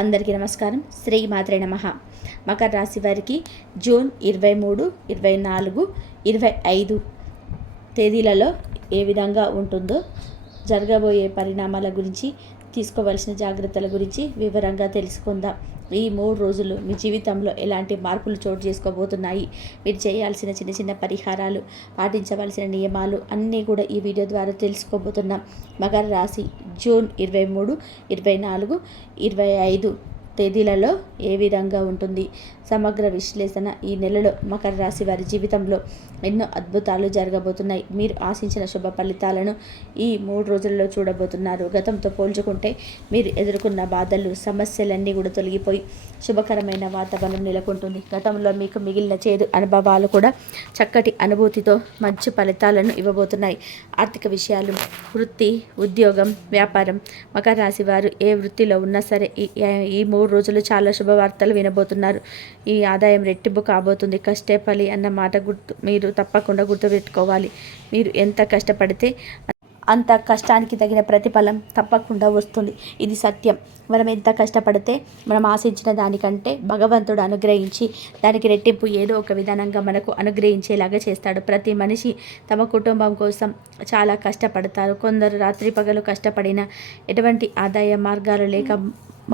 అందరికీ నమస్కారం. శ్రీ మాత్రే నమః. మకర రాశి వారికి జూన్ 23, 24, 25 తేదీలలో ఏ విధంగా ఉంటుందో, జరగబోయే పరిణామాల గురించి, తీసుకోవాల్సిన జాగ్రత్తల గురించి వివరంగా తెలుసుకుందాం. ఈ 3 రోజులు మీ జీవితంలో ఎలాంటి మార్పులు చోటు చేసుకోబోతున్నాయి, మీరు చేయాల్సిన చిన్న చిన్న పరిహారాలు, పాటించవలసిన నియమాలు అన్నీ కూడా ఈ వీడియో ద్వారా తెలుసుకోబోతున్నాం. మకర రాశి జూన్ 23, 24, 25 తేదీలలో ఏ విధంగా ఉంటుంది, సమగ్ర విశ్లేషణ. ఈ నెలలో మకర రాశి వారి జీవితంలో ఎన్నో అద్భుతాలు జరగబోతున్నాయి. మీరు ఆశించిన శుభ ఫలితాలను ఈ 3 రోజుల్లో చూడబోతున్నారు. గతంతో పోల్చుకుంటే మీరు ఎదుర్కొన్న బాధలు, సమస్యలన్నీ కూడా తొలగిపోయి శుభకరమైన వాతావరణం నెలకొంటుంది. గతంలో మీకు మిగిలిన చేదు అనుభవాలు కూడా చక్కటి అనుభూతితో మంచి ఫలితాలను ఇవ్వబోతున్నాయి. ఆర్థిక విషయాలు, వృత్తి, ఉద్యోగం, వ్యాపారం. మకర రాశి వారు ఏ వృత్తిలో ఉన్నా సరే ఈ 3 రోజులు చాలా శుభవార్తలు వినబోతున్నారు. ఈ ఆదాయం రెట్టింపు కాబోతుంది. కష్టే ఫలి అన్న మాట మీరు తప్పకుండా గుర్తుపెట్టుకోవాలి. మీరు ఎంత కష్టపడితే అంత కష్టానికి తగిన ప్రతిఫలం తప్పకుండా వస్తుంది. ఇది సత్యం. మనం ఎంత కష్టపడితే మనం ఆశించిన దానికంటే భగవంతుడు అనుగ్రహించి దానికి రెట్టింపు ఏదో ఒక విధానంగా మనకు అనుగ్రహించేలాగా చేస్తాడు. ప్రతి మనిషి తమ కుటుంబం కోసం చాలా కష్టపడతారు. కొందరు రాత్రి పగలు కష్టపడిన ఎటువంటి ఆదాయ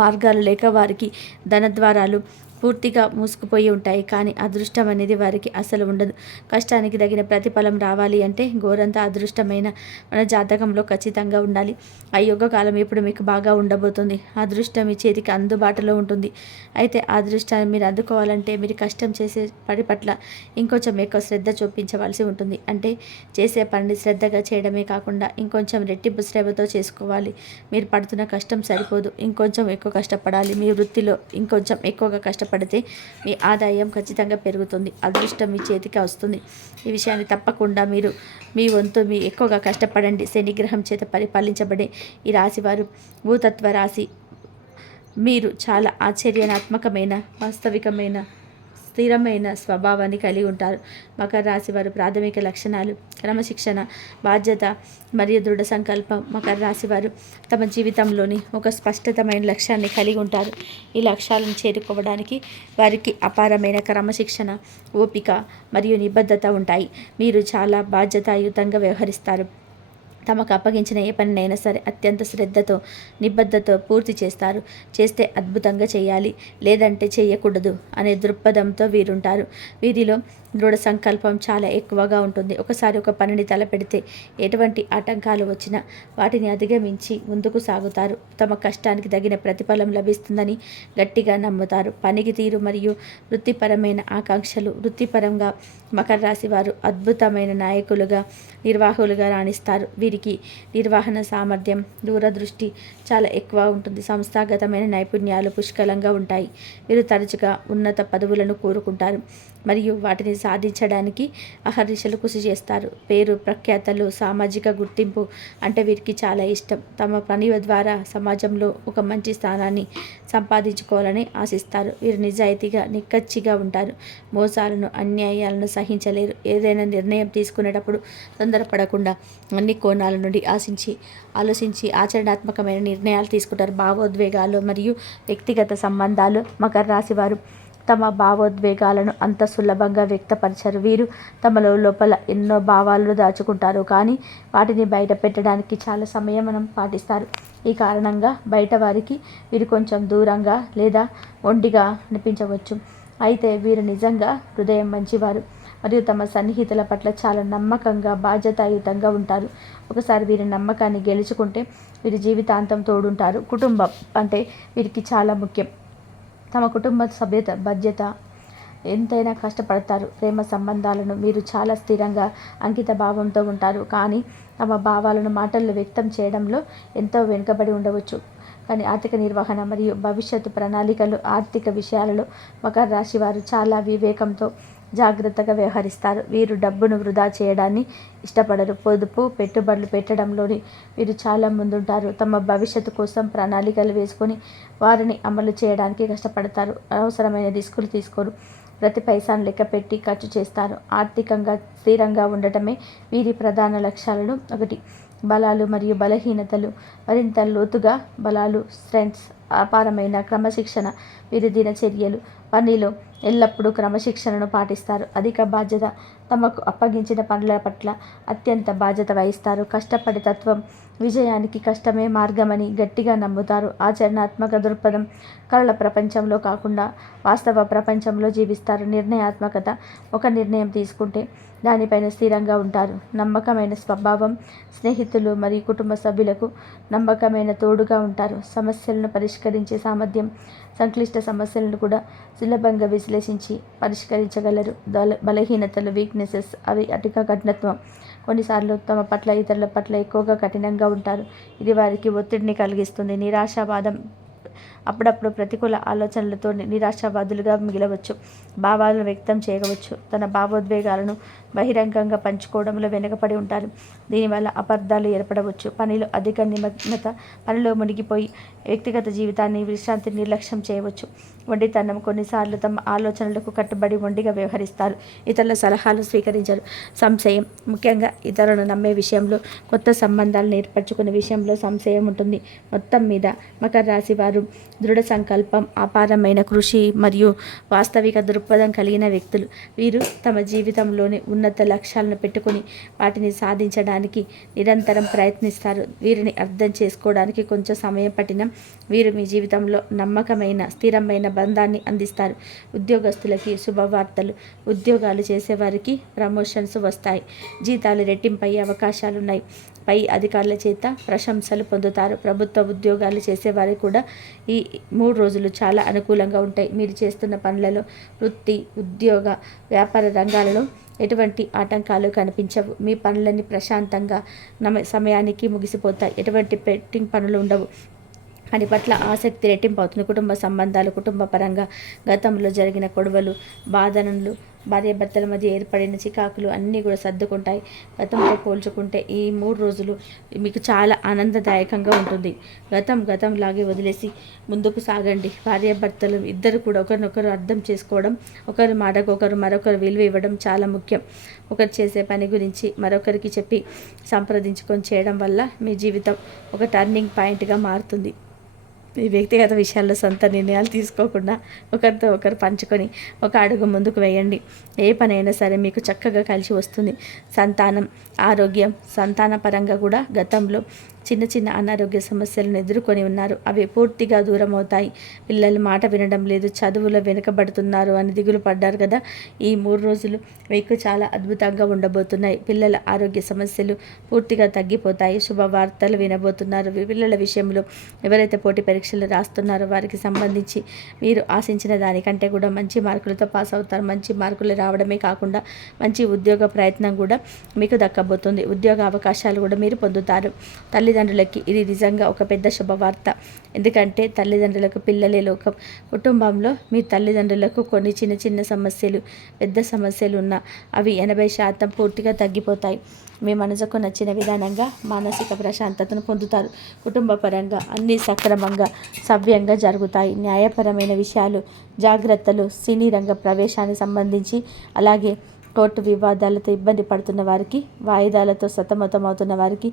మార్గాలు లేక వారికి ధనద్వారాలు పూర్తిగా మూసుకుపోయి ఉంటాయి. కానీ అదృష్టం అనేది వారికి అసలు ఉండదు. కష్టానికి తగిన ప్రతిఫలం రావాలి అంటే గోరంత అదృష్టమైన మన జాతకంలో ఖచ్చితంగా ఉండాలి. ఆ యోగ కాలం ఇప్పుడు మీకు బాగా ఉండబోతుంది. అదృష్టం మీ చేతికి అందుబాటులో ఉంటుంది. అయితే ఆ అదృష్టాన్ని మీరు అందుకోవాలంటే మీరు కష్టం చేసే పని పట్ల ఇంకొంచెం ఎక్కువ శ్రద్ధ చూపించవలసి ఉంటుంది. అంటే చేసే పనిని శ్రద్ధగా చేయడమే కాకుండా ఇంకొంచెం రెట్టింపు శ్రమతో చేసుకోవాలి. మీరు పడుతున్న కష్టం సరిపోదు, ఇంకొంచెం ఎక్కువ కష్టపడాలి. మీ వృత్తిలో ఇంకొంచెం ఎక్కువగా కష్టపడితే మీ ఆదాయం ఖచ్చితంగా పెరుగుతుంది. అదృష్టం మీ చేతికి వస్తుంది. ఈ విషయాన్ని తప్పకుండా మీరు మీ వంతు మీ ఎక్కువగా కష్టపడండి. శనిగ్రహం చేత పరిపాలించబడే ఈ రాశివారు భూతత్వ రాశి. మీరు చాలా ఆశ్చర్యాత్మకమైన, వాస్తవికమైన, స్థిరమైన స్వభావాన్ని కలిగి ఉంటారు. మకర రాశి వారు ప్రాథమిక లక్షణాలు: క్రమశిక్షణ, బాధ్యత మరియు దృఢ సంకల్పం. మకర రాశి వారు తమ జీవితంలోని ఒక స్పష్టతమైన లక్ష్యాన్ని కలిగి ఉంటారు. ఈ లక్ష్యాలను చేరుకోవడానికి వారికి అపారమైన క్రమశిక్షణ, ఓపిక మరియు నిబద్ధత ఉంటాయి. మీరు చాలా బాధ్యతాయుతంగా వ్యవహరిస్తారు. తమకు అప్పగించిన ఏ పనినైనా సరే అత్యంత శ్రద్ధతో, నిబద్ధతతో పూర్తి చేస్తారు. చేస్తే అద్భుతంగా చేయాలి, లేదంటే చేయకూడదు అనే దృక్పథంతో వీరుంటారు. వీరిలో దృఢ సంకల్పం చాలా ఎక్కువగా ఉంటుంది. ఒకసారి ఒక పనిని తలపెడితే ఎటువంటి ఆటంకాలు వచ్చినా వాటిని అధిగమించి ముందుకు సాగుతారు. తమ కష్టానికి తగిన ప్రతిఫలం లభిస్తుందని గట్టిగా నమ్ముతారు. పనికి తీరు మరియు వృత్తిపరమైన ఆకాంక్షలు. వృత్తిపరంగా మకర రాశి వారు అద్భుతమైన నాయకులుగా, నిర్వాహకులుగా రాణిస్తారు. వీరికి నిర్వహణ సామర్థ్యం, దూరదృష్టి చాలా ఎక్కువ ఉంటుంది. సంస్థాగతమైన నైపుణ్యాలు పుష్కలంగా ఉంటాయి. వీరు తరచుగా ఉన్నత పదవులను కోరుకుంటారు మరియు వాటిని సాధించడానికి అహర్నిశలు కృషి చేస్తారు. పేరు ప్రఖ్యాతలు, సామాజిక గుర్తింపు అంటే వీరికి చాలా ఇష్టం. తమ పని ద్వారా సమాజంలో ఒక మంచి స్థానాన్ని సంపాదించుకోవాలని ఆశిస్తారు. వీరు నిజాయితీగా, నిక్కచ్చిగా ఉంటారు. మోసాలను, అన్యాయాలను సహించలేరు. ఏదైనా నిర్ణయం తీసుకునేటప్పుడు తొందరపడకుండా అన్ని కోణాల నుండి ఆలోచించి ఆచరణాత్మకమైన నిర్ణయాలు తీసుకుంటారు. భావోద్వేగాలు మరియు వ్యక్తిగత సంబంధాలు. మకర రాశి వారు తమ భావోద్వేగాలను అంత సులభంగా వ్యక్తపరచరు. వీరు తమలో లోపల ఎన్నో భావాలను దాచుకుంటారు, కానీ వాటిని బయట పెట్టడానికి చాలా సమయం పాటిస్తారు. ఈ కారణంగా బయట వారికి వీరు కొంచెం దూరంగా లేదా మొండిగా అనిపించవచ్చు. అయితే వీరు నిజంగా హృదయం మంచివారు మరియు తమ సన్నిహితుల పట్ల చాలా నమ్మకంగా, బాధ్యతాయుతంగా ఉంటారు. ఒకసారి వీరి నమ్మకాన్ని గెలుచుకుంటే వీరి జీవితాంతం తోడుంటారు. కుటుంబం అంటే వీరికి చాలా ముఖ్యం. తమ కుటుంబ సభ్యత బాధ్యత ఎంతైనా కష్టపడతారు. ప్రేమ సంబంధాలను వీరు చాలా స్థిరంగా, అంకిత భావంతో ఉంటారు. కానీ తమ భావాలను మాటల్లో వ్యక్తం చేయడంలో ఎంతో వెనుకబడి ఉండవచ్చు. కానీ ఆర్థిక నిర్వహణ మరియు భవిష్యత్తు ప్రణాళికలు, ఆర్థిక విషయాలలో మకర రాశి వారు చాలా వివేకంతో, జాగ్రత్తగా వ్యవహరిస్తారు. వీరు డబ్బును వృధా చేయడాన్ని ఇష్టపడరు. పొదుపు, పెట్టుబడులు పెట్టడంలోని వీరు చాలా ముందుంటారు. తమ భవిష్యత్తు కోసం ప్రణాళికలు వేసుకొని వారిని అమలు చేయడానికి కష్టపడతారు. అవసరమైన రిస్కులు తీసుకోరు. ప్రతి పైసాను లెక్కపెట్టి ఖర్చు చేస్తారు. ఆర్థికంగా స్థిరంగా ఉండటమే వీరి ప్రధాన లక్ష్యాలలో ఒకటి. బలాలు మరియు బలహీనతలు. మరింత లోతుగా బలాలు, స్ట్రెంగ్స్ అపారమైన క్రమశిక్షణ వీరి దినచర్యలు. పనిలో ఎల్లప్పుడూ క్రమశిక్షణను పాటిస్తారు. అధిక బాధ్యత. తమకు అప్పగించిన పనుల పట్ల అత్యంత బాధ్యత వహిస్తారు. కష్టపడే తత్వం. విజయానికి కష్టమే మార్గమని గట్టిగా నమ్ముతారు. ఆచరణాత్మక దృక్పథం. కళల ప్రపంచంలో కాకుండా వాస్తవ ప్రపంచంలో జీవిస్తారు. నిర్ణయాత్మకత. ఒక నిర్ణయం తీసుకుంటే దానిపైన స్థిరంగా ఉంటారు. నమ్మకమైన స్వభావం. స్నేహితులు మరియు కుటుంబ సభ్యులకు నమ్మకమైన తోడుగా ఉంటారు. సమస్యలను పరిష్కరించే సామర్థ్యం. సంక్లిష్ట సమస్యలను కూడా సులభంగా విశ్లేషించి పరిష్కరించగలరు. బలహీనతలు, వీక్నెసెస్. అవి అధిక కఠినత్వం. కొన్నిసార్లు తమ పట్ల ఇతరుల పట్ల ఎక్కువగా కఠినంగా ఉంటారు. ఇది వారికి ఒత్తిడిని కలిగిస్తుంది. నిరాశావాదం. అప్పుడప్పుడు ప్రతికూల ఆలోచనలతో నిరాశావాదులుగా మిగలవచ్చు. భావాలను వ్యక్తం చేయవచ్చు. తన భావోద్వేగాలను బహిరంగంగా పంచుకోవడంలో వెనుకపడి ఉంటారు. దీనివల్ల అపార్థాలు ఏర్పడవచ్చు. పనిలో అధిక నిమగ్నత. పనిలో మునిగిపోయి వ్యక్తిగత జీవితాన్ని, విశ్రాంతిని నిర్లక్ష్యం చేయవచ్చు. ఒంటితనం. కొన్నిసార్లు తమ ఆలోచనలకు కట్టుబడి మొండిగా వ్యవహరిస్తారు. ఇతరుల సలహాలు స్వీకరించరు. సంశయం. ముఖ్యంగా ఇతరులను నమ్మే విషయంలో, కొత్త సంబంధాలను ఏర్పరచుకునే విషయంలో సంశయం ఉంటుంది. మొత్తం మీద మకర రాశి వారు దృఢ సంకల్పం, అపారమైన కృషి మరియు వాస్తవిక దృక్పథం కలిగిన వ్యక్తులు. వీరు తమ జీవితంలోని ఉన్నత లక్ష్యాలను పెట్టుకుని వాటిని సాధించడానికి నిరంతరం ప్రయత్నిస్తారు. వీరిని అర్థం చేసుకోవడానికి కొంచెం సమయం పట్టినా వీరు మీ జీవితంలో నమ్మకమైన, స్థిరమైన బంధాన్ని అందిస్తారు. ఉద్యోగస్తులకి శుభవార్తలు. ఉద్యోగాలు చేసేవారికి ప్రమోషన్స్ వస్తాయి. జీతాలు రెట్టింపయ్యే అవకాశాలున్నాయి. పై అధికారుల చేత ప్రశంసలు పొందుతారు. ప్రభుత్వ ఉద్యోగాలు చేసేవారికి కూడా ఈ 3 రోజులు చాలా అనుకూలంగా ఉంటాయి. మీరు చేస్తున్న పనులలో, వృత్తి, ఉద్యోగ, వ్యాపార రంగాలలో ఎటువంటి ఆటంకాలు కనిపించవు. మీ పనులన్నీ ప్రశాంతంగా సమయానికి ముగిసిపోతాయి. ఎటువంటి పెండింగ్ పనులు ఉండవు. పని పట్ల ఆసక్తి రెట్టింపు అవుతుంది. కుటుంబ సంబంధాలు. కుటుంబ పరంగా గతంలో జరిగిన గొడవలు, బాధనలు, భార్యాభర్తల మధ్య ఏర్పడిన చికాకులు అన్నీ కూడా సర్దుకుంటాయి. గతంతో పోల్చుకుంటే ఈ 3 రోజులు మీకు చాలా ఆనందదాయకంగా ఉంటుంది. గతంలాగే వదిలేసి ముందుకు సాగండి. భార్యాభర్తలు ఇద్దరు కూడా ఒకరినొకరు అర్థం చేసుకోవడం, ఒకరి మాటకు మరొకరు విలువ ఇవ్వడం చాలా ముఖ్యం. ఒకరు చేసే పని గురించి మరొకరికి చెప్పి సంప్రదించుకొని చేయడం వల్ల మీ జీవితం ఒక టర్నింగ్ పాయింట్గా మారుతుంది. మీ వ్యక్తిగత విషయాల్లో సొంత నిర్ణయాలు తీసుకోకుండా ఒకరితో ఒకరు పంచుకొని ఒక అడుగు ముందుకు వేయండి. ఏ పనైనా సరే మీకు చక్కగా కలిసి వస్తుంది. సంతానం, ఆరోగ్యం. సంతాన పరంగా కూడా గతంలో చిన్న అనారోగ్య సమస్యలను ఎదుర్కొని ఉన్నారు. అవి పూర్తిగా దూరం అవుతాయి. పిల్లలు మాట వినడం లేదు, చదువులో వెనుకబడుతున్నారు అని దిగులు పడ్డారు కదా. ఈ 3 రోజులు మీకు చాలా అద్భుతంగా ఉండబోతున్నాయి. పిల్లల ఆరోగ్య సమస్యలు పూర్తిగా తగ్గిపోతాయి. శుభవార్తలు వినబోతున్నారు. పిల్లల విషయంలో ఎవరైతే పోటీ పరీక్షలు రాస్తున్నారో వారికి సంబంధించి మీరు ఆశించిన దానికంటే కూడా మంచి మార్కులతో పాస్ అవుతారు. మంచి మార్కులు రావడమే కాకుండా మంచి ఉద్యోగ ప్రయత్నం కూడా మీకు దక్కబోతుంది. ఉద్యోగ అవకాశాలు కూడా మీరు పొందుతారు. తల్లిదండ్రులకి ఇది నిజంగా ఒక పెద్ద శుభవార్త. ఎందుకంటే తల్లిదండ్రులకు పిల్లలే లోకం. కుటుంబంలో మీ తల్లిదండ్రులకు కొన్ని చిన్న సమస్యలు, పెద్ద సమస్యలు ఉన్నా అవి 80% పూర్తిగా తగ్గిపోతాయి. మీ మనసుకు నచ్చిన విధానంగా మానసిక ప్రశాంతతను పొందుతారు. కుటుంబ పరంగా అన్నీ సక్రమంగా, సవ్యంగా జరుగుతాయి. న్యాయపరమైన విషయాలు, జాగ్రత్తలు. సినీ రంగ ప్రవేశానికి సంబంధించి, అలాగే కోర్టు వివాదాలతో ఇబ్బంది పడుతున్న వారికి, వాయిదాలతో సతమతమవుతున్న వారికి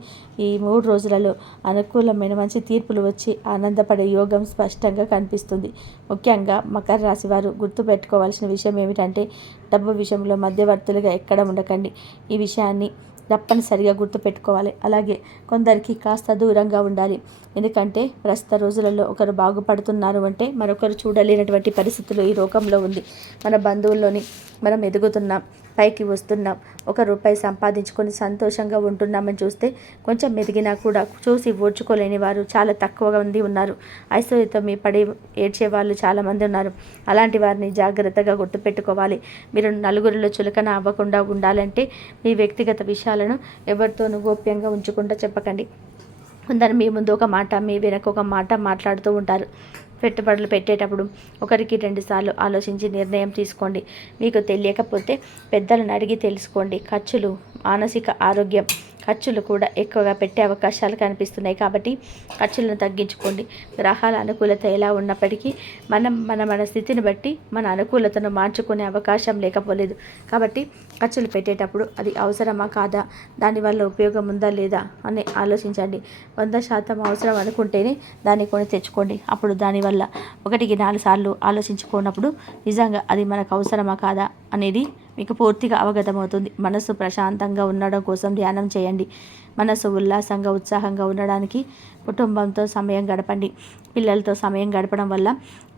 ఈ 3 రోజులలో అనుకూలమైన మంచి తీర్పులు వచ్చి ఆనందపడే యోగం స్పష్టంగా కనిపిస్తుంది. ముఖ్యంగా మకర రాశి వారు గుర్తుపెట్టుకోవాల్సిన విషయం ఏమిటంటే, డబ్బు విషయంలో మధ్యవర్తులుగా ఎక్కడ ఉండకండి. ఈ విషయాన్ని తప్పనిసరిగా గుర్తుపెట్టుకోవాలి. అలాగే కొందరికి కాస్త దూరంగా ఉండాలి. ఎందుకంటే ప్రస్తుత రోజులలో ఒకరు బాగుపడుతున్నారు అంటే మరొకరు చూడలేనటువంటి పరిస్థితులు ఈ లోకంలో ఉంది. మన బంధువుల్లోని మనం ఎదుగుతున్నాం, పైకి వస్తున్నాం, ₹1 సంపాదించుకొని సంతోషంగా ఉంటున్నామని చూస్తే కొంచెం ఎదిగినా కూడా చూసి ఓర్చుకోలేని వారు చాలా తక్కువ మంది ఉన్నారు. ఐశ్వర్యతో మీ పడి ఏడ్చే వాళ్ళు చాలామంది ఉన్నారు. అలాంటి వారిని జాగ్రత్తగా గుర్తుపెట్టుకోవాలి. మీరు నలుగురిలో చులకన అవ్వకుండా ఉండాలంటే మీ వ్యక్తిగత విషయాలను ఎవరితోనూ గోప్యంగా ఉంచకుండా చెప్పకండి. కొందరు మీ ముందు ఒక మాట, మీ వెనక ఒక మాట మాట్లాడుతూ ఉంటారు. పెట్టుబడులు పెట్టేటప్పుడు 1-2 సార్లు ఆలోచించి నిర్ణయం తీసుకోండి. మీకు తెలియకపోతే పెద్దలను అడిగి తెలుసుకోండి. ఖర్చులు, మానసిక ఆరోగ్యం. ఖర్చులు కూడా ఎక్కువగా పెట్టే అవకాశాలు కనిపిస్తున్నాయి. కాబట్టి ఖర్చులను తగ్గించుకోండి. గ్రహాల అనుకూలత ఎలా ఉన్నప్పటికీ మన స్థితిని బట్టి మన అనుకూలతను మార్చుకునే అవకాశం లేకపోలేదు. కాబట్టి ఖర్చులు పెట్టేటప్పుడు అది అవసరమా కాదా, దానివల్ల ఉపయోగం ఉందా లేదా అని ఆలోచించండి. 100% అవసరం అనుకుంటేనే దాన్ని కొని తెచ్చుకోండి. అప్పుడు దానివల్ల 1కి 4 సార్లు ఆలోచించుకున్నప్పుడు నిజంగా అది మనకు అవసరమా కాదా అనేది మీకు పూర్తిగా అవగతమవుతుంది. మనసు ప్రశాంతంగా ఉండడం కోసం ధ్యానం చేయండి. మనసు ఉల్లాసంగా ఉత్సాహంగా ఉండడానికి కుటుంబంతో సమయం గడపండి. పిల్లలతో సమయం గడపడం వల్ల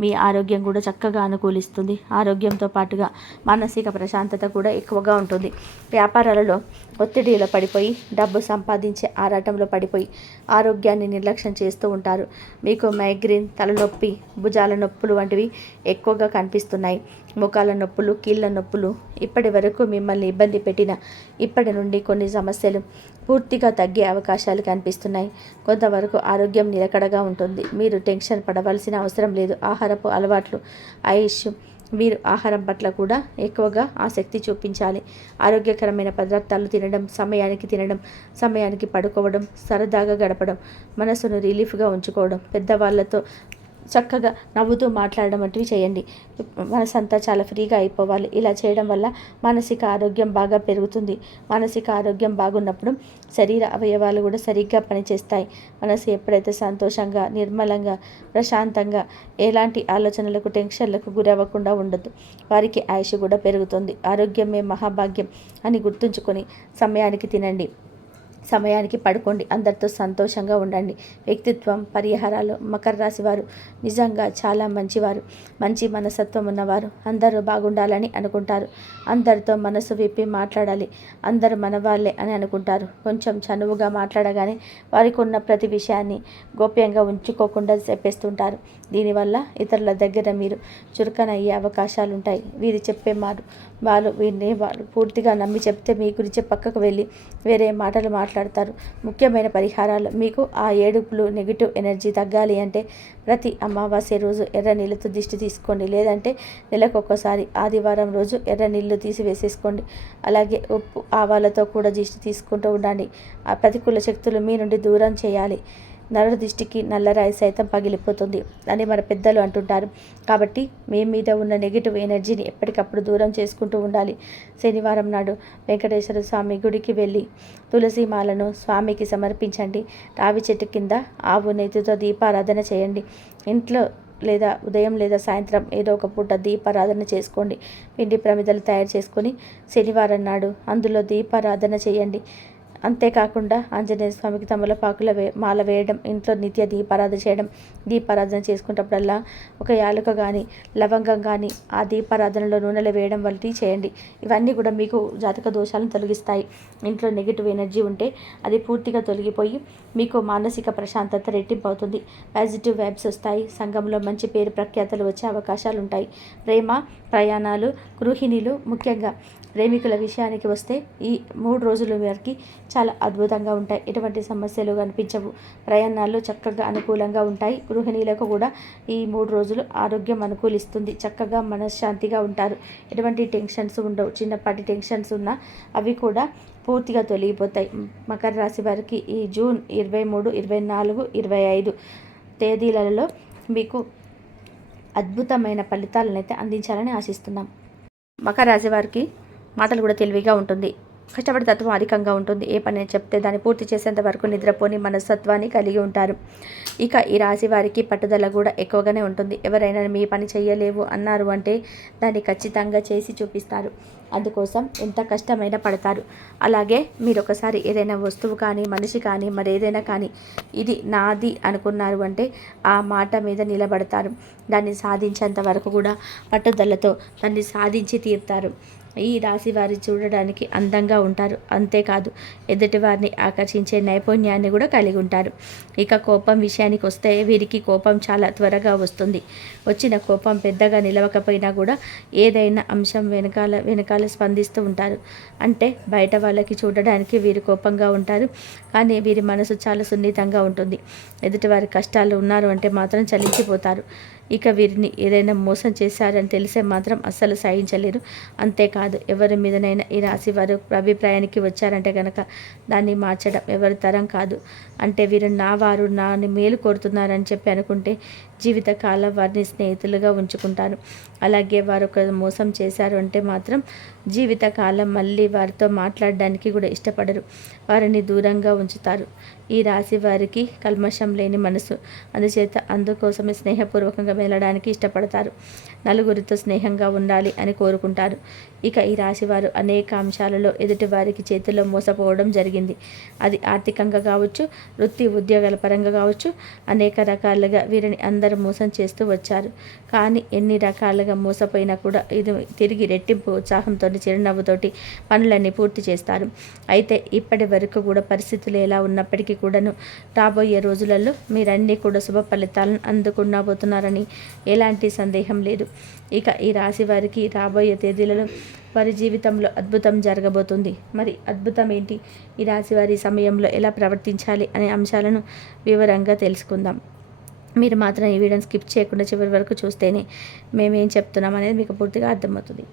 మీ ఆరోగ్యం కూడా చక్కగా అనుకూలిస్తుంది. ఆరోగ్యంతో పాటుగా మానసిక ప్రశాంతత కూడా ఎక్కువగా ఉంటుంది. వ్యాపారాలలో ఒత్తిడిలో పడిపోయి డబ్బు సంపాదించే ఆరాటంలో పడిపోయి ఆరోగ్యాన్ని నిర్లక్ష్యం చేస్తూ ఉంటారు. మీకు మైగ్రేన్, తలనొప్పి, భుజాల నొప్పులు వంటివి ఎక్కువగా కనిపిస్తున్నాయి. మోకాళ్ళ నొప్పులు, కీళ్ళ నొప్పులు ఇప్పటి వరకు మిమ్మల్ని ఇబ్బంది పెట్టిన ఇప్పటి నుండి కొన్ని సమస్యలు పూర్తిగా తగ్గే అవకాశాలు కనిపిస్తున్నాయి. కొంతవరకు ఆరోగ్యం నిలకడగా ఉంటుంది. మీరు టెన్షన్ పడవలసిన అవసరం లేదు. ఆహారపు అలవాట్లు, ఆయుష్, మీరు ఆహారం పట్ల కూడా ఎక్కువగా ఆసక్తి చూపించాలి. ఆరోగ్యకరమైన పదార్థాలు తినడం, సమయానికి పడుకోవడం, సరదాగా గడపడం, మనసును రిలీఫ్గా ఉంచుకోవడం, పెద్దవాళ్ళతో చక్కగా నవ్వుతూ మాట్లాడడం వంటివి చేయండి. మనసంతా చాలా ఫ్రీగా అయిపోవాలి. ఇలా చేయడం వల్ల మానసిక ఆరోగ్యం బాగా పెరుగుతుంది. మానసిక ఆరోగ్యం బాగున్నప్పుడు శరీర అవయవాలు కూడా సరిగ్గా పనిచేస్తాయి. మనసు ఎప్పుడైతే సంతోషంగా, నిర్మలంగా, ప్రశాంతంగా, ఎలాంటి ఆలోచనలకు, టెన్షన్లకు గురవ్వకుండా ఉండదు, వారికి ఆయుష్ కూడా పెరుగుతుంది. ఆరోగ్యమే మహాభాగ్యం అని గుర్తుంచుకొని సమయానికి తినండి, సమయానికి పడుకోండి, అందరితో సంతోషంగా ఉండండి. వ్యక్తిత్వం, పరిహారాలు. మకర రాశి వారు నిజంగా చాలా మంచివారు, మంచి మనస్తత్వం ఉన్నవారు. అందరూ బాగుండాలని అనుకుంటారు. అందరితో మనసు విప్పి మాట్లాడాలి, అందరూ మన వాళ్ళే అని అనుకుంటారు. కొంచెం చనువుగా మాట్లాడగానే వారికి ఉన్న ప్రతి విషయాన్ని గోప్యంగా ఉంచుకోకుండా చెప్పేస్తుంటారు. దీనివల్ల ఇతరుల దగ్గర మీరు చురుకనయ్యే అవకాశాలు ఉంటాయి. వీరు చెప్పే వాళ్ళు పూర్తిగా నమ్మి చెప్తే మీ గురించి పక్కకు వెళ్ళి వేరే మాటలు మాట్లాడతారు. ముఖ్యమైన పరిహారాలు. మీకు ఆ ఏడుపులు, నెగిటివ్ ఎనర్జీ తగ్గాలి అంటే ప్రతి అమావాస్య రోజు ఎర్ర నీళ్ళతో దిష్టి తీసుకోండి. లేదంటే నెలకొకసారి ఆదివారం రోజు ఎర్ర నీళ్ళు తీసి వేసేసుకోండి. అలాగే ఉప్పు, ఆవాలతో కూడా దిష్టి తీసుకుంటూ ఉండండి. ఆ ప్రతికూల శక్తులు మీ నుండి దూరం చేయాలి. నరుల దిష్టికి నల్లరాయి సైతం పగిలిపోతుంది అని మన పెద్దలు అంటుంటారు. కాబట్టి మీ మీద ఉన్న నెగిటివ్ ఎనర్జీని ఎప్పటికప్పుడు దూరం చేసుకుంటూ ఉండాలి. శనివారం నాడు వెంకటేశ్వర స్వామి గుడికి వెళ్ళి తులసి మాలను స్వామికి సమర్పించండి. రావి చెట్టు కింద ఆవు నెయ్యితో దీపారాధన చేయండి. ఇంట్లో లేదా ఉదయం లేదా సాయంత్రం ఏదో ఒక పూట దీపారాధన చేసుకోండి. పిండి ప్రమిదలు తయారు చేసుకొని శనివారం నాడు అందులో దీపారాధన చేయండి. అంతేకాకుండా ఆంజనేయ స్వామికి తమలపాకుల మాల వేయడం, ఇంట్లో నిత్య దీపారాధన చేయడం. దీపారాధన చేసుకున్నప్పుడల్లా ఒక యాలక కానీ, లవంగం కానీ ఆ దీపారాధనలో నూనెలో వేయడం వంటివి చేయండి. ఇవన్నీ కూడా మీకు జాతక దోషాలను తొలగిస్తాయి. ఇంట్లో నెగిటివ్ ఎనర్జీ ఉంటే అది పూర్తిగా తొలగిపోయి మీకు మానసిక ప్రశాంతత రెట్టింపు అవుతుంది. పాజిటివ్ వైబ్స్ వస్తాయి. సంఘంలో మంచి పేరు ప్రఖ్యాతలు వచ్చే అవకాశాలు ఉంటాయి. ప్రేమ, ప్రయాణాలు, గృహిణీలు, ముఖ్యంగా ప్రేమికుల విషయానికి వస్తే ఈ 3 రోజుల వరకు చాలా అద్భుతంగా ఉంటాయి. ఎటువంటి సమస్యలు కనిపించవు. ప్రయాణాలు చక్కగా అనుకూలంగా ఉంటాయి. గృహిణీలకు కూడా ఈ 3 రోజులు ఆరోగ్యం అనుకూలిస్తుంది. చక్కగా మనశ్శాంతిగా ఉంటారు. ఎటువంటి టెన్షన్స్ ఉండవు. చిన్నపాటి టెన్షన్స్ ఉన్నా అవి కూడా పూర్తిగా తొలగిపోతాయి. మకర రాశి వారికి ఈ జూన్ 23, 24, 25 తేదీలలో మీకు అద్భుతమైన ఫలితాలను అయితే అందించాలని ఆశిస్తున్నాం. మకర రాశి వారికి మాటలు కూడా తెలివిగా ఉంటుంది. కష్టపడే తత్వం అధికంగా ఉంటుంది. ఏ పని చెప్తే దాన్ని పూర్తి చేసేంత వరకు నిద్రపోని మనస్తత్వాన్ని కలిగి ఉంటారు. ఇక ఈ రాశి వారికి పట్టుదల కూడా ఎక్కువగానే ఉంటుంది. ఎవరైనా మీ పని చేయలేవు అన్నారు అంటే దాన్ని ఖచ్చితంగా చేసి చూపిస్తారు. అందుకోసం ఎంత కష్టమైనా పడతారు. అలాగే మీరు ఒకసారి ఏదైనా వస్తువు కానీ, మనిషి కానీ, మరేదైనా కానీ ఇది నాది అనుకున్నారు అంటే ఆ మాట మీద నిలబడతారు. దాన్ని సాధించేంత వరకు కూడా పట్టుదలతో దాన్ని సాధించి తీరుతారు. ఈ రాశి వారి చూడడానికి అందంగా ఉంటారు. అంతేకాదు ఎదుటి వారిని ఆకర్షించే నైపుణ్యాన్ని కూడా కలిగి ఉంటారు. ఇక కోపం విషయానికి వస్తే వీరికి కోపం చాలా త్వరగా వస్తుంది. వచ్చిన కోపం పెద్దగా నిలవకపోయినా కూడా ఏదైనా అంశం వెనకాల స్పందిస్తూ ఉంటారు. అంటే బయట వాళ్ళకి చూడడానికి వీరు కోపంగా ఉంటారు, కానీ వీరి మనసు చాలా సున్నితంగా ఉంటుంది. ఎదుటి వారి కష్టాలు ఉన్నారు అంటే మాత్రం చలించిపోతారు. ఇక వీరిని ఏదైనా మోసం చేశారని తెలిసే మాత్రం అస్సలు సహించలేరు. అంతేకాదు ఎవరి మీదనైనా ఈ రాశి వారు అభిప్రాయానికి వచ్చారంటే కనుక దాన్ని మార్చడం ఎవరి తరం కాదు. అంటే వీరు నా వారు నాని మేలు కోరుతున్నారని చెప్పి అనుకుంటే జీవితకాలం వారిని స్నేహితులుగా ఉంచుకుంటారు. అలాగే వారు ఒక మోసం చేశారు అంటే మాత్రం జీవితకాలం మళ్ళీ వారితో మాట్లాడడానికి కూడా ఇష్టపడరు. వారిని దూరంగా ఉంచుతారు. ఈ రాశి వారికి కల్మషం లేని మనసు, అందుకోసమే స్నేహపూర్వకంగా వెళ్ళడానికి ఇష్టపడతారు. నలుగురితో స్నేహంగా ఉండాలి అని కోరుకుంటారు. ఇక ఈ రాశివారు అనేక అంశాలలో ఎదుటి వారికి చేతిలో మోసపోవడం జరిగింది. అది ఆర్థికంగా కావచ్చు, వృత్తి ఉద్యోగాల పరంగా కావచ్చు, అనేక రకాలుగా వీరిని అందరూ మోసం చేస్తూ వచ్చారు. కానీ ఎన్ని రకాలుగా మోసపోయినా కూడా ఇది తిరిగి రెట్టింపు ఉత్సాహంతో చిరునవ్వుతోటి పనులన్నీ పూర్తి చేస్తారు. అయితే ఇప్పటి వరకు కూడా పరిస్థితులు ఎలా ఉన్నప్పటికీ కూడాను రాబోయే రోజులలో మీరన్నీ కూడా శుభ ఫలితాలను అందుకునబోతున్నారని ఎలాంటి సందేహం లేదు. ఇక ఈ రాశి వారికి రాబోయే తేదీలలో వారి జీవితంలో అద్భుతం జరగబోతుంది. మరి అద్భుతం ఏంటి, ఈ రాశి వారి సమయంలో ఎలా ప్రవర్తించాలి అనే అంశాలను వివరంగా తెలుసుకుందాం. మీరు మాత్రం ఈ వీడియోని స్కిప్ చేయకుండా చివరి వరకు చూస్తేనే మేమేం చెప్తున్నాం అనేది మీకు పూర్తిగా అర్థమవుతుంది.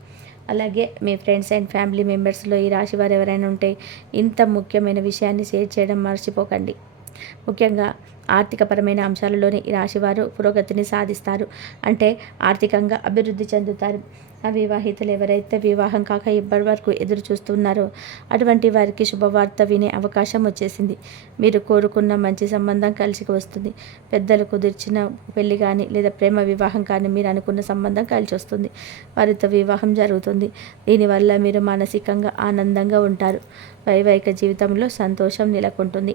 అలాగే మీ ఫ్రెండ్స్ అండ్ ఫ్యామిలీ మెంబర్స్లో ఈ రాశి వారు ఎవరైనా ఉంటే ఇంత ముఖ్యమైన విషయాన్ని షేర్ చేయడం మర్చిపోకండి. ముఖ్యంగా ఆర్థికపరమైన అంశాలలోని ఈ రాశివారు పురోగతిని సాధిస్తారు. అంటే ఆర్థికంగా అభివృద్ధి చెందుతారు. అవివాహితులు ఎవరైతే వివాహం కాక ఇప్పటి వరకు ఎదురు చూస్తున్నారో అటువంటి వారికి శుభవార్త వినే అవకాశం వచ్చేసింది. మీరు కోరుకున్న మంచి సంబంధం కలిసి వస్తుంది. పెద్దలు కుదిర్చిన పెళ్లి కానీ లేదా ప్రేమ వివాహం కానీ మీరు అనుకున్న సంబంధం కలిసి వస్తుంది. వారితో వివాహం జరుగుతుంది. దీనివల్ల మీరు మానసికంగా ఆనందంగా ఉంటారు. వైవాహిక జీవితంలో సంతోషం నెలకొంటుంది.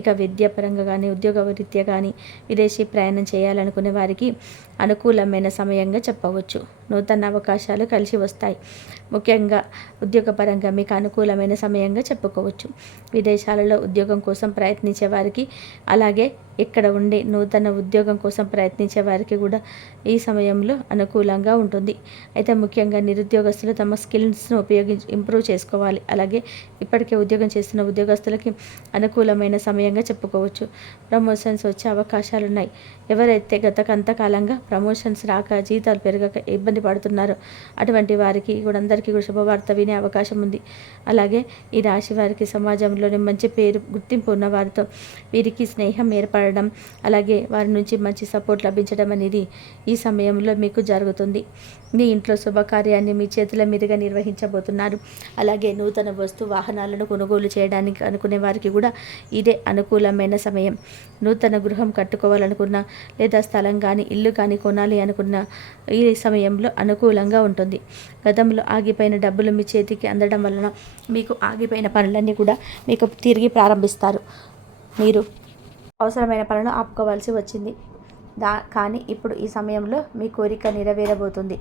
ఇక విద్యాపరంగా కానీ ఉద్యోగ రీత్యా కానీ విదేశీ ప్రయాణం చేయాలనుకునే వారికి అనుకూలమైన సమయంగా చెప్పవచ్చు. నూతన అవకాశాలు కలిసి వస్తాయి. ముఖ్యంగా ఉద్యోగపరంగా మీకు అనుకూలమైన సమయంగా చెప్పుకోవచ్చు. విదేశాలలో ఉద్యోగం కోసం ప్రయత్నించే వారికి, అలాగే ఇక్కడ ఉండి నూతన ఉద్యోగం కోసం ప్రయత్నించే వారికి కూడా ఈ సమయంలో అనుకూలంగా ఉంటుంది. అయితే ముఖ్యంగా నిరుద్యోగస్తులు తమ స్కిల్స్ను ఉపయోగించి ఇంప్రూవ్ చేసుకోవాలి. అలాగే ఇప్పటికే ఉద్యోగం చేస్తున్న ఉద్యోగస్తులకి అనుకూలమైన సమయంగా చెప్పుకోవచ్చు. ప్రమోషన్స్ వచ్చే అవకాశాలు ఉన్నాయి. ఎవరైతే గత కొంతకాలంగా ప్రమోషన్స్ రాక జీతాలు పెరగక ఇబ్బంది పడుతున్నారో అటువంటి వారికి కూడా అందరికీ కూడా శుభవార్త వినే అవకాశం ఉంది. అలాగే ఈ రాశి వారికి సమాజంలోని మంచి పేరు గుర్తింపు ఉన్న వారితో వీరికి స్నేహం ఏర్పడడం, అలాగే వారి నుంచి మంచి సపోర్ట్ లభించడం అనేది ఈ సమయంలో మీకు జరుగుతుంది. మీ ఇంట్లో శుభకార్యాన్ని మీ చేతుల మీదుగా నిర్వహించబోతున్నారు. అలాగే నూతన వాహనాలను కొనుగోలు చేయడానికి అనుకునే వారికి కూడా ఇదే అనుకూలమైన సమయం. నూతన గృహం కట్టుకోవాలనుకున్నా లేదా స్థలం కానీ ఇల్లు కానీ కొనాలి అనుకున్న ఈ సమయంలో అనుకూలంగా ఉంటుంది. గతంలో ఆగిపోయిన డబ్బులు మీ చేతికి అందడం వలన మీకు ఆగిపోయిన పనులన్నీ కూడా మీకు తిరిగి ప్రారంభిస్తారు. మీరు అవసరమైన పనులను ఆపుకోవాల్సి వచ్చింది. కానీ ఇప్పుడు ఈ సమయంలో మీ కోరిక నెరవేరబోతుంది.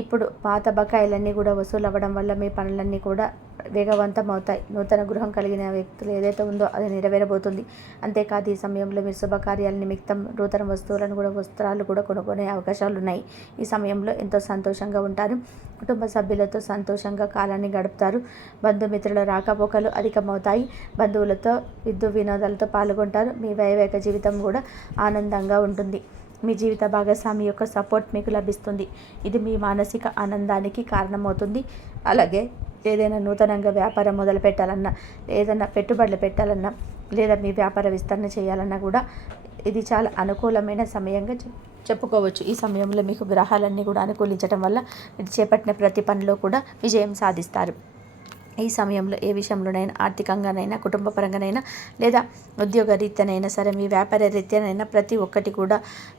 ఇప్పుడు పాత బకాయిలన్నీ కూడా వసూలు అవ్వడం వల్ల మీ పనులన్నీ కూడా వేగవంతం అవుతాయి. నూతన గృహం కలిగిన వ్యక్తులు ఏదైతే ఉందో అది నెరవేరబోతుంది. అంతేకాదు ఈ సమయంలో మీరు శుభకార్యాల నిమిత్తం నూతన వస్త్రాలు కూడా కొనుక్కునే అవకాశాలు ఉన్నాయి. ఈ సమయంలో ఎంతో సంతోషంగా ఉంటారు. కుటుంబ సభ్యులతో సంతోషంగా కాలాన్ని గడుపుతారు. బంధుమిత్రుల రాకపోకలు అధికమవుతాయి. బంధువులతో వినోదాలతో పాల్గొంటారు. మీ వైవాహిక జీవితం కూడా ఆనందంగా ఉంటుంది. మీ జీవిత భాగస్వామి యొక్క సపోర్ట్ మీకు లభిస్తుంది. ఇది మీ మానసిక ఆనందానికి కారణమవుతుంది. అలాగే ఏదైనా నూతనంగా వ్యాపారం మొదలు పెట్టాలన్నా, ఏదైనా పెట్టుబడులు పెట్టాలన్నా, లేదా మీ వ్యాపార విస్తరణ చేయాలన్నా కూడా ఇది చాలా అనుకూలమైన సమయంగా చెప్పుకోవచ్చు. ఈ సమయంలో మీకు గ్రహాలన్నీ కూడా అనుకూలించడం వల్ల మీరు చేపట్టిన ప్రతి పనిలో కూడా విజయం సాధిస్తారు. ఈ సమయంలో ఏ విషయంలోనైనా, ఆర్థికంగానైనా, కుటుంబపరంగానైనా లేదా ఉద్యోగ రీత్యానైనా సరే, మీ వ్యాపార రీత్యానైనా ప్రతి ఒక్కటి కూడా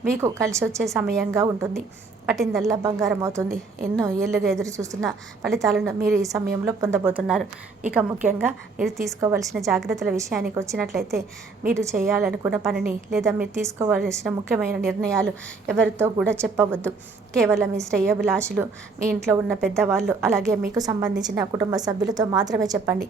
మీకు కలిసి వచ్చే సమయంగా ఉంటుంది. పట్టిందల్లా బంగారం అవుతుంది. ఎన్నో ఏళ్ళుగా ఎదురు చూస్తున్న ఫలితాలను మీరు ఈ సమయంలో పొందబోతున్నారు. ఇక ముఖ్యంగా మీరు తీసుకోవాల్సిన జాగ్రత్తల విషయానికి వచ్చినట్లయితే, మీరు చేయాలనుకున్న పనిని లేదా మీరు తీసుకోవాల్సిన ముఖ్యమైన నిర్ణయాలు ఎవరితో కూడా చెప్పవద్దు. కేవలం మీ శ్రేయోభిలాషులు, మీ ఇంట్లో ఉన్న పెద్దవాళ్ళు, అలాగే మీకు సంబంధించిన కుటుంబ సభ్యులతో మాత్రమే చెప్పండి.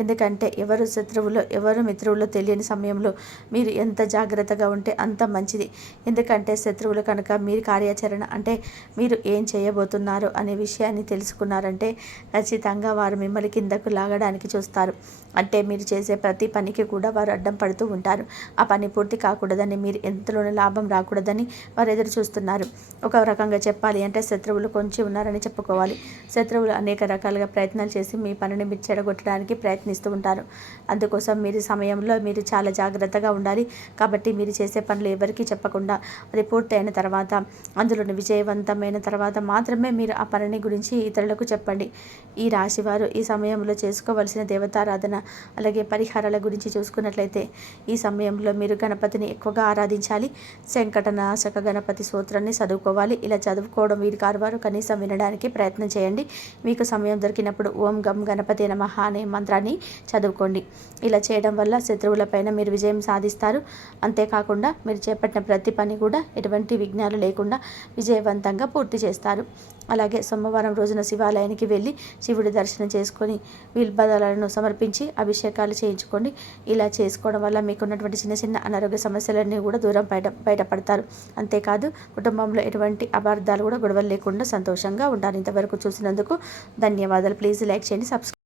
ఎందుకంటే ఎవరు శత్రువులో ఎవరు మిత్రువులో తెలియని సమయంలో మీరు ఎంత జాగ్రత్తగా ఉంటే అంత మంచిది. ఎందుకంటే శత్రువులు కనుక మీరు కార్యాచరణ అంటే మీరు ఏం చేయబోతున్నారు అనే విషయాన్ని తెలుసుకున్నారంటే ఖచ్చితంగా వారు మిమ్మల్ని కిందకు లాగడానికి చూస్తారు. అంటే మీరు చేసే ప్రతి పనికి కూడా వారు అడ్డం పడుతూ ఉంటారు. ఆ పని పూర్తి కాకూడదని, మీరు ఎంతలోనూ లాభం రాకూడదని వారు ఎదురు చూస్తున్నారు. ఒక రకంగా చెప్పాలి అంటే శత్రువులు కొంచెం ఉన్నారని చెప్పుకోవాలి. శత్రువులు అనేక రకాలుగా ప్రయత్నాలు చేసి మీ పనిని మీరు చెడగొట్టడానికి ప్రయత్నిస్తూ ఉంటారు. అందుకోసం మీరు సమయంలో మీరు చాలా జాగ్రత్తగా ఉండాలి. కాబట్టి మీరు చేసే పనులు ఎవరికీ చెప్పకుండా అది పూర్తయిన తర్వాత, అందులోని విజయవంతమైన తర్వాత మాత్రమే మీరు ఆ పనిని గురించి ఇతరులకు చెప్పండి. ఈ రాశివారు ఈ సమయంలో చేసుకోవలసిన దేవతారాధన అలాగే పరిహారాల గురించి చూసుకున్నట్లయితే, ఈ సమయంలో మీరు గణపతిని ఎక్కువగా ఆరాధించాలి. సంకటనాశక గణపతి స్తోత్రాన్ని చదువుకోవాలి. ఇలా చదువుకోవడం వీరి కారువారు కనీసం వినడానికి ప్రయత్నం చేయండి. మీకు సమయం దొరికినప్పుడు ఓం గం గణపతి నమః అనే మంత్రాన్ని చదువుకోండి. ఇలా చేయడం వల్ల శత్రువులపైన మీరు విజయం సాధిస్తారు. అంతేకాకుండా మీరు చేపట్టిన ప్రతి పని కూడా ఎటువంటి విఘ్నాలు లేకుండా విజయవంతంగా పూర్తి చేస్తారు. అలాగే సోమవారం రోజున శివాలయానికి వెళ్ళి శివుడి దర్శనం చేసుకొని బిల్వదళాలను సమర్పించి అభిషేకాలు చేయించుకోండి. ఇలా చేసుకోవడం వల్ల మీకున్నటువంటి చిన్న చిన్న అనారోగ్య సమస్యలన్నీ కూడా దూరం బయటపడతారు. అంతేకాదు కుటుంబంలో ఎటువంటి అపార్థాలు కూడా గొడవలు లేకుండా సంతోషంగా ఉండాలి. ఇంతవరకు చూసినందుకు ధన్యవాదాలు. ప్లీజ్ లైక్ చేయండి, సబ్స్క్రైబ్